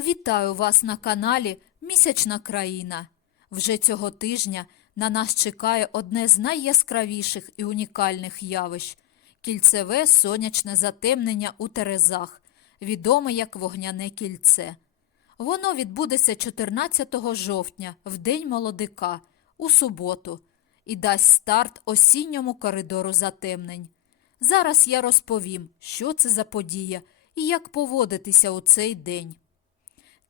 Вітаю вас на каналі Місячна країна. Вже цього тижня на нас чекає одне з найяскравіших і унікальних явищ кільцеве сонячне затемнення у Терезах, відоме як вогняне кільце. Воно відбудеться 14 жовтня, в День молодика, у суботу, і дасть старт осінньому коридору затемнень. Зараз я розповім, що це за подія і як поводитися у цей день.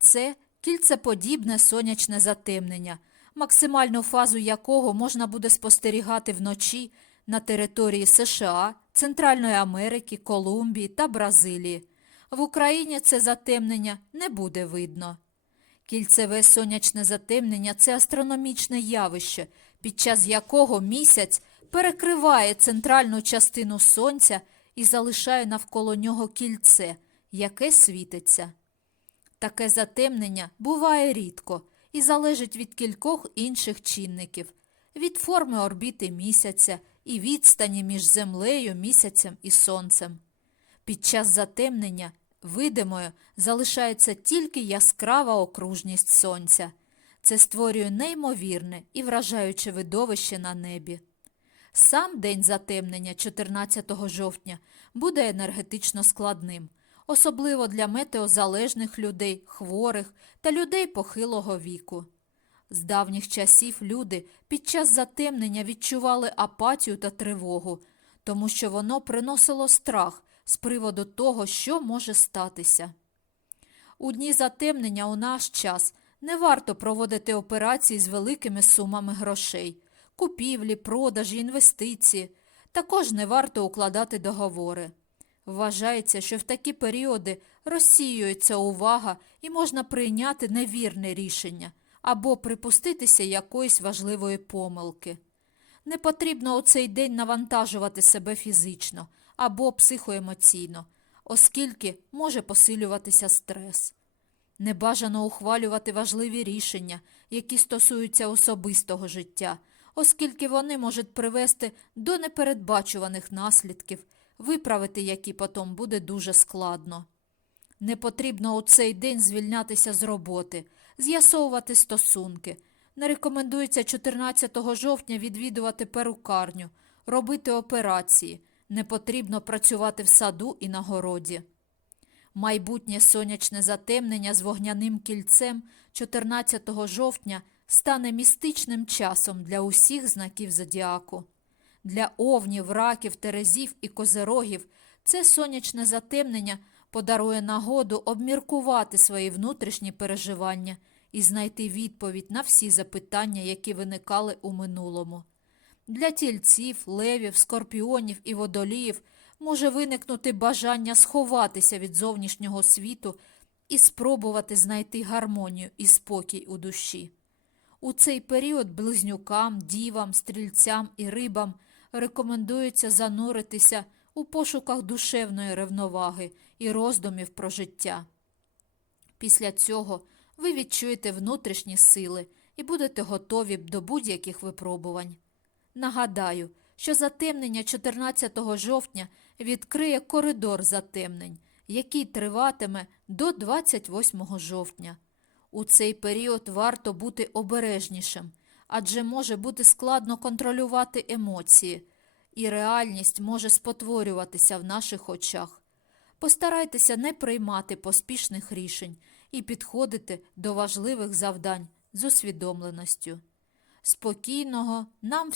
Це кільцеподібне сонячне затемнення, максимальну фазу якого можна буде спостерігати вночі на території США, Центральної Америки, Колумбії та Бразилії. В Україні це затемнення не буде видно. Кільцеве сонячне затемнення це астрономічне явище, під час якого місяць перекриває центральну частину сонця і залишає навколо нього кільце, яке світиться. Таке затемнення буває рідко і залежить від кількох інших чинників від форми орбіти місяця і відстані між Землею, місяцем і Сонцем. Під час затемнення видимою залишається тільки яскрава окружність Сонця. Це створює неймовірне і вражаюче видовище на небі. Сам день затемнення 14 жовтня буде енергетично складним, особливо для метеозалежних людей, хворих та людей похилого віку. З давніх часів люди під час затемнення відчували апатію та тривогу, тому що воно приносило страх з приводу того, що може статися. У дні затемнення у наш час не варто проводити операції з великими сумами грошей, купівлі, продажі, інвестиції. Також не варто укладати договори. Вважається, що в такі періоди розсіюється увага і можна прийняти невірне рішення або припуститися якоїсь важливої помилки. Не потрібно у цей день навантажувати себе фізично або психоемоційно, оскільки може посилюватися стрес. Не бажано ухвалювати важливі рішення, які стосуються особистого життя, оскільки вони можуть привести до непередбачуваних наслідків, виправити які потім буде дуже складно. Не потрібно у цей день звільнятися з роботи, з'ясовувати стосунки. Не рекомендується 14 жовтня відвідувати перукарню, робити операції. Не потрібно працювати в саду і на городі. Майбутнє сонячне затемнення з вогняним кільцем 14 жовтня стане містичним часом для усіх знаків зодіаку. Для овнів, раків, терезів і козерогів це сонячне затемнення подарує нагоду обміркувати свої внутрішні переживання і знайти відповідь на всі запитання, які виникали у минулому. Для тільців, левів, скорпіонів і водоліїв може виникнути бажання сховатися від зовнішнього світу і спробувати знайти гармонію і спокій у душі. У цей період близнюкам, дівам, стрільцям і рибам рекомендується зануритися у пошуках душевної ревноваги і роздумів про життя. Після цього ви відчуєте внутрішні сили і будете готові до будь-яких випробувань. Нагадаю, що затемнення 14 жовтня відкриє коридор затемнень, який триватиме до 28 жовтня. У цей період варто бути обережнішим, адже може бути складно контролювати емоції, і реальність може спотворюватися в наших очах. Постарайтеся не приймати поспішних рішень і підходити до важливих завдань з усвідомленістю. Спокійного нам всім.